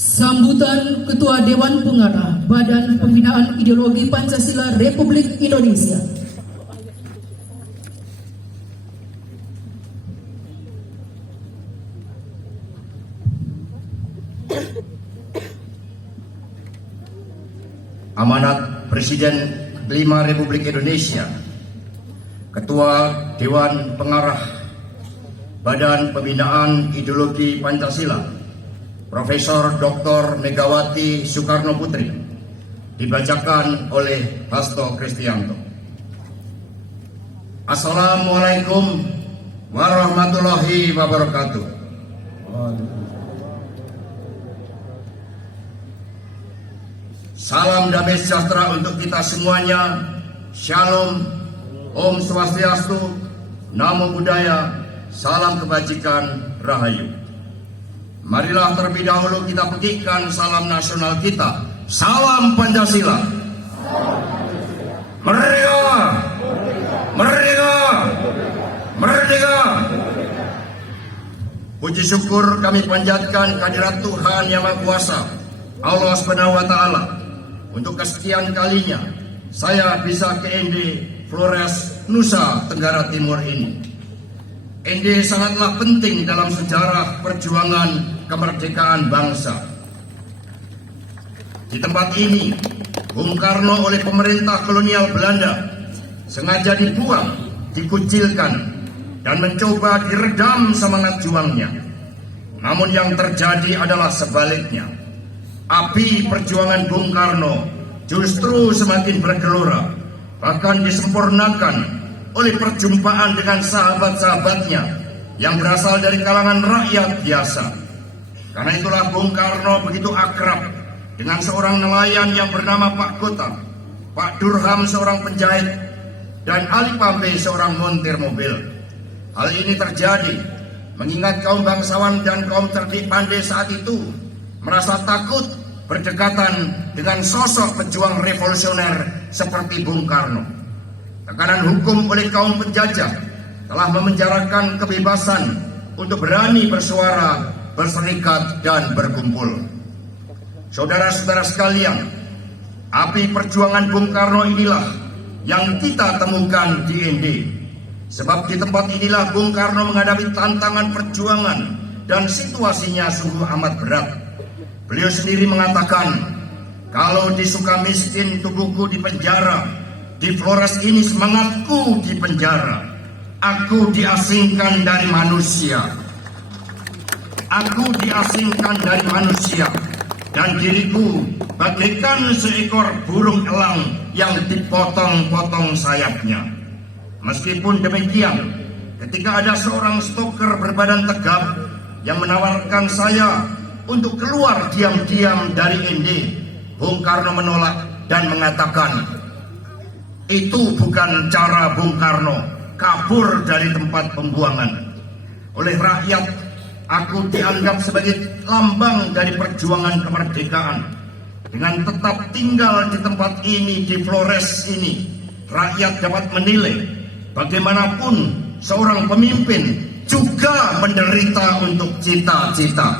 Sambutan Ketua Dewan Pengarah Badan Pembinaan Ideologi Pancasila Republik Indonesia. Amanat Presiden kelima Republik Indonesia, Ketua Dewan Pengarah Badan Pembinaan Ideologi Pancasila, Profesor Dr. Megawati Soekarno Putri, dibacakan oleh Hasto Kristianto. Assalamualaikum warahmatullahi wabarakatuh. Salam damai sejahtera untuk kita semuanya. Shalom, Om Swastiastu, Namo Buddhaya, salam kebajikan, Rahayu. Marilah terlebih dahulu kita petikkan salam nasional kita. Salam Pancasila. Merdeka! Merdeka! Merdeka! Puji syukur kami panjatkan kehadirat Tuhan Yang Maha Kuasa, Allah Subhanahu wa Ta'ala. Untuk kesekian kalinya saya bisa ke ND Flores, Nusa Tenggara Timur ini. ND sangatlah penting dalam sejarah perjuangan kemerdekaan bangsa. Di tempat ini, Bung Karno oleh pemerintah kolonial Belanda sengaja dibuang, dikucilkan, dan mencoba diredam semangat juangnya. Namun yang terjadi adalah sebaliknya. Api perjuangan Bung Karno justru semakin bergelora, bahkan disempurnakan oleh perjumpaan dengan sahabat-sahabatnya yang berasal dari kalangan rakyat biasa. Karena itulah Bung Karno begitu akrab dengan seorang nelayan yang bernama Pak Kota, Pak Durham seorang penjahit, dan Ali Pambe seorang montir mobil. Hal ini terjadi mengingat kaum bangsawan dan kaum cerdik pandai saat itu merasa takut berdekatan dengan sosok pejuang revolusioner seperti Bung Karno. Tekanan hukum oleh kaum penjajah telah memenjarakan kebebasan untuk berani bersuara, berserikat, dan berkumpul. Saudara-saudara sekalian, api perjuangan Bung Karno inilah yang kita temukan di ND. Sebab di tempat inilah Bung Karno menghadapi tantangan perjuangan dan situasinya sungguh amat berat. Beliau sendiri mengatakan, kalau di Sukamiskin tubuhku di penjara, di Flores ini semangatku di penjara. Aku diasingkan dari manusia. Aku diasingkan dari manusia, dan diriku bagaikan seekor burung elang yang dipotong-potong sayapnya. Meskipun demikian, ketika ada seorang stoker berbadan tegap yang menawarkan saya untuk keluar diam-diam dari ND, Bung Karno menolak dan mengatakan, itu bukan cara Bung Karno kabur dari tempat pembuangan. Oleh rakyat, aku dianggap sebagai lambang dari perjuangan kemerdekaan. Dengan tetap tinggal di tempat ini, di Flores ini, rakyat dapat menilai bagaimanapun seorang pemimpin juga menderita untuk cita-cita.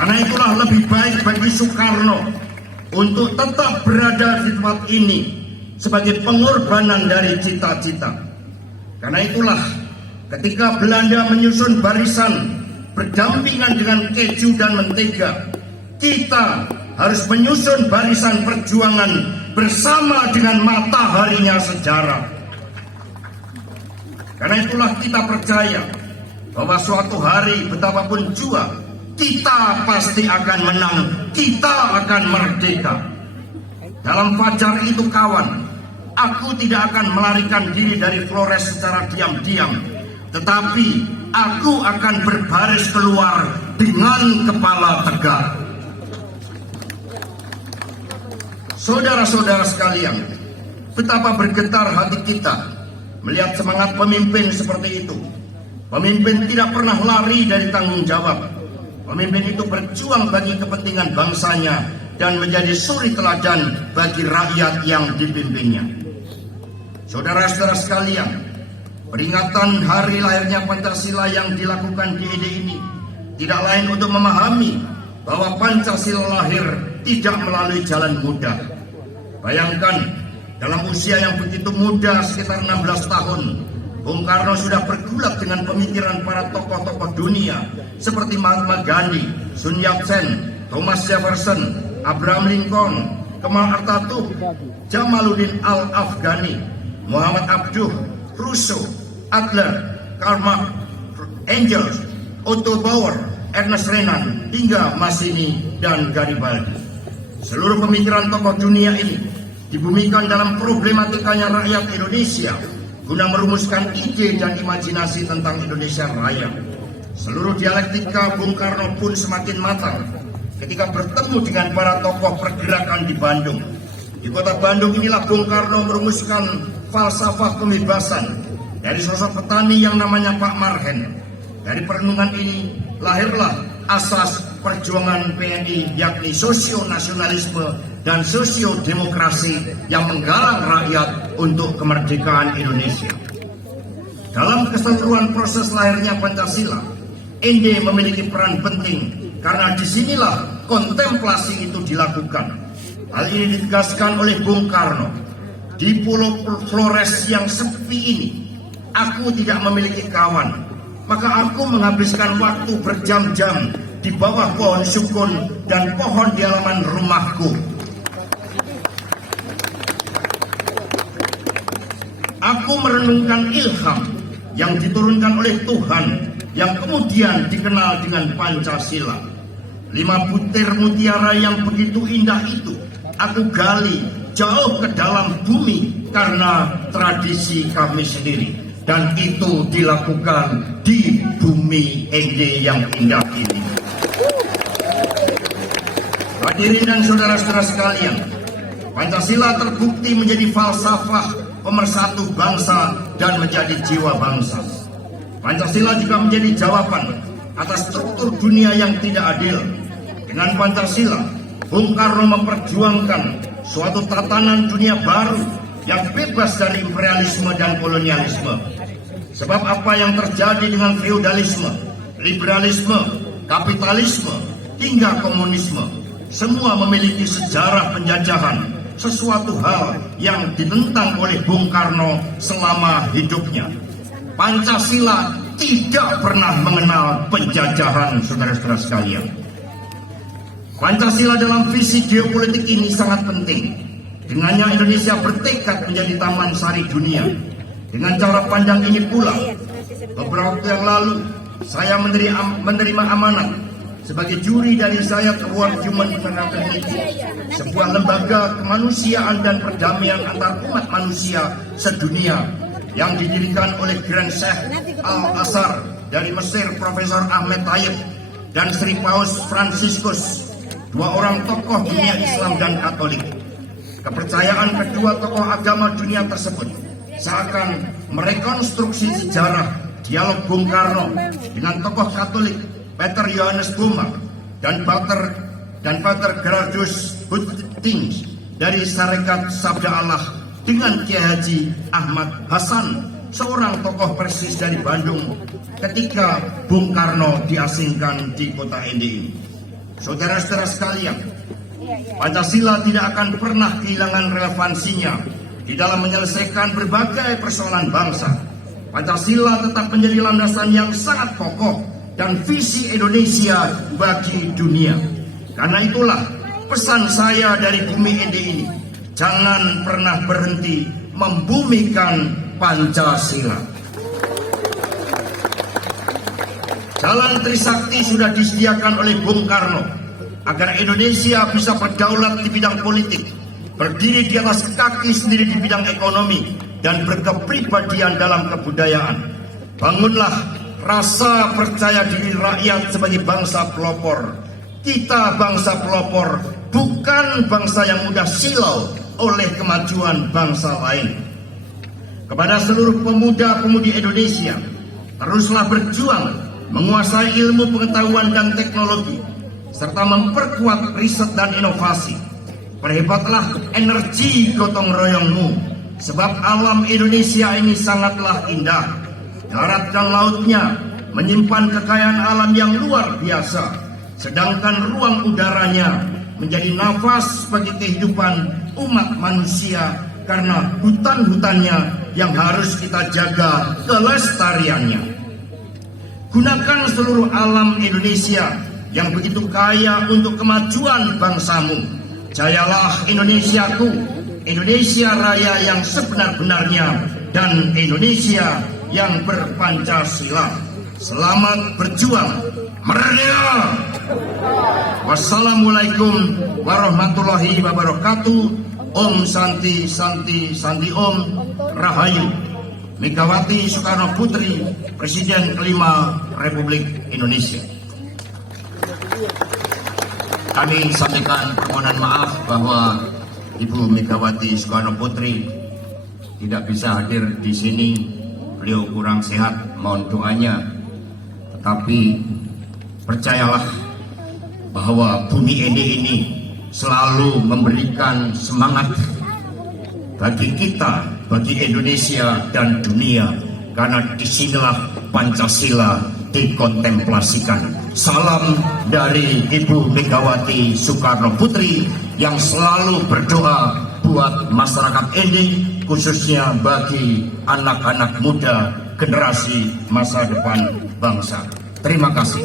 Karena itulah lebih baik bagi Soekarno untuk tetap berada di tempat ini sebagai pengorbanan dari cita-cita. Karena itulah ketika Belanda menyusun barisan berdampingan dengan keju dan mentega, kita harus menyusun barisan perjuangan bersama dengan mataharinya sejarah. Karena itulah kita percaya bahwa suatu hari betapapun jua, kita pasti akan menang, kita akan merdeka. Dalam fajar itu kawan, aku tidak akan melarikan diri dari Flores secara diam-diam, tetapi aku akan berbaris keluar dengan kepala tegak. Saudara-saudara sekalian, betapa bergetar hati kita melihat semangat pemimpin seperti itu. Pemimpin tidak pernah lari dari tanggung jawab. Pemimpin itu berjuang bagi kepentingan bangsanya dan menjadi suri teladan bagi rakyat yang dipimpinnya. Saudara-saudara sekalian, peringatan hari lahirnya Pancasila yang dilakukan di ND ini tidak lain untuk memahami bahwa Pancasila lahir tidak melalui jalan mudah. Bayangkan, dalam usia yang begitu muda, sekitar 16 tahun, Bung Karno sudah bergulat dengan pemikiran para tokoh-tokoh dunia seperti Mahatma Gandhi, Sun Yat-sen, Thomas Jefferson, Abraham Lincoln, Kemal Atatürk, Jamaluddin Al-Afghani, Muhammad Abduh, Rousseau, Adler, Karl Marx, Engels, Otto Bauer, Ernest Renan, hingga Mazzini dan Garibaldi. Seluruh pemikiran tokoh dunia ini dibumikan dalam problematikanya rakyat Indonesia guna merumuskan ide dan imajinasi tentang Indonesia Raya. Seluruh dialektika Bung Karno pun semakin matang ketika bertemu dengan para tokoh pergerakan di Bandung. Di kota Bandung inilah Bung Karno merumuskan falsafah pembebasan dari sosok petani yang namanya Pak Marhen. Dari perenungan ini lahirlah asas perjuangan PNI, yakni sosio-nasionalisme dan sosio-demokrasi yang menggalang rakyat untuk kemerdekaan Indonesia. Dalam keseluruhan proses lahirnya Pancasila, ND memiliki peran penting karena disinilah kontemplasi itu dilakukan. Hal ini ditegaskan oleh Bung Karno. Di Pulau Flores yang sepi ini, aku tidak memiliki kawan, maka aku menghabiskan waktu berjam-jam di bawah pohon sukun dan pohon di halaman rumahku. Aku merenungkan ilham yang diturunkan oleh Tuhan yang kemudian dikenal dengan Pancasila. 5 butir mutiara yang begitu indah itu aku gali jauh ke dalam bumi karena tradisi kami sendiri. Dan itu dilakukan di bumi ND yang indah ini. Hadirin dan saudara-saudara sekalian, Pancasila terbukti menjadi falsafah pemersatu bangsa dan menjadi jiwa bangsa. Pancasila juga menjadi jawaban atas struktur dunia yang tidak adil. Dengan Pancasila, Bung Karno memperjuangkan suatu tatanan dunia baru yang bebas dari imperialisme dan kolonialisme. Sebab apa yang terjadi dengan feudalisme, liberalisme, kapitalisme, hingga komunisme, semua memiliki sejarah penjajahan, sesuatu hal yang ditentang oleh Bung Karno selama hidupnya. Pancasila tidak pernah mengenal penjajahan, saudara-saudara sekalian. Pancasila dalam visi geopolitik ini sangat penting. Dengannya Indonesia bertekad menjadi taman sari dunia. Dengan cara pandang ini pula, beberapa waktu yang lalu saya menerima amanat sebagai juri dari Zayat Award Human Fraternity, sebuah lembaga kemanusiaan dan perdamaian antar umat manusia sedunia yang didirikan oleh Grand Sheikh Al-Azhar dari Mesir, Profesor Ahmed Tayyib, dan Sri Paus Franciscus, 2 orang tokoh dunia Islam dan Katolik. Kepercayaan kedua tokoh agama dunia tersebut seakan merekonstruksi sejarah dialog Bung Karno dengan tokoh Katolik Peter Johannes Boma dan Pater Gerardus Hutchings dari Sarekat Sabda Allah dengan Kiai Haji Ahmad Hasan, seorang tokoh Persis dari Bandung ketika Bung Karno diasingkan di kota ND ini. Saudara-saudara sekalian, Pancasila tidak akan pernah kehilangan relevansinya di dalam menyelesaikan berbagai persoalan bangsa. Pancasila tetap menjadi landasan yang sangat kokoh dan visi Indonesia bagi dunia. Karena itulah pesan saya dari bumi ND ini, jangan pernah berhenti membumikan Pancasila. Jalan Trisakti sudah disediakan oleh Bung Karno agar Indonesia bisa berdaulat di bidang politik, berdiri di atas kaki sendiri di bidang ekonomi, dan berkepribadian dalam kebudayaan. Bangunlah rasa percaya diri rakyat sebagai bangsa pelopor. Kita bangsa pelopor, bukan bangsa yang mudah silau oleh kemajuan bangsa lain. Kepada seluruh pemuda-pemudi Indonesia, teruslah berjuang menguasai ilmu pengetahuan dan teknologi, serta memperkuat riset dan inovasi. Perhebatlah energi gotong royongmu, sebab alam Indonesia ini sangatlah indah. Darat dan lautnya, menyimpan kekayaan alam yang luar biasa, sedangkan ruang udaranya menjadi nafas bagi kehidupan umat manusia karena hutan-hutannya yang harus kita jaga kelestariannya. Gunakan seluruh alam Indonesia yang begitu kaya untuk kemajuan bangsamu. Jayalah Indonesiaku, Indonesia Raya yang sebenar-benarnya, dan Indonesia yang berpancasila. Selamat berjuang, merdeka! Wassalamualaikum warahmatullahi wabarakatuh. Om Santi Santi Santi Om Rahayu. Megawati Soekarno Putri, Presiden kelima Republik Indonesia. Kami sampaikan permohonan maaf bahwa Ibu Megawati Soekarno Putri tidak bisa hadir di sini. Beliau kurang sehat, mohon doanya. Tetapi percayalah bahwa bumi ini selalu memberikan semangat bagi kita, bagi Indonesia dan dunia, karena disinilah Pancasila dikontemplasikan. Salam dari Ibu Megawati Soekarno Putri yang selalu berdoa buat masyarakat ini, khususnya bagi anak-anak muda generasi masa depan bangsa. Terima kasih.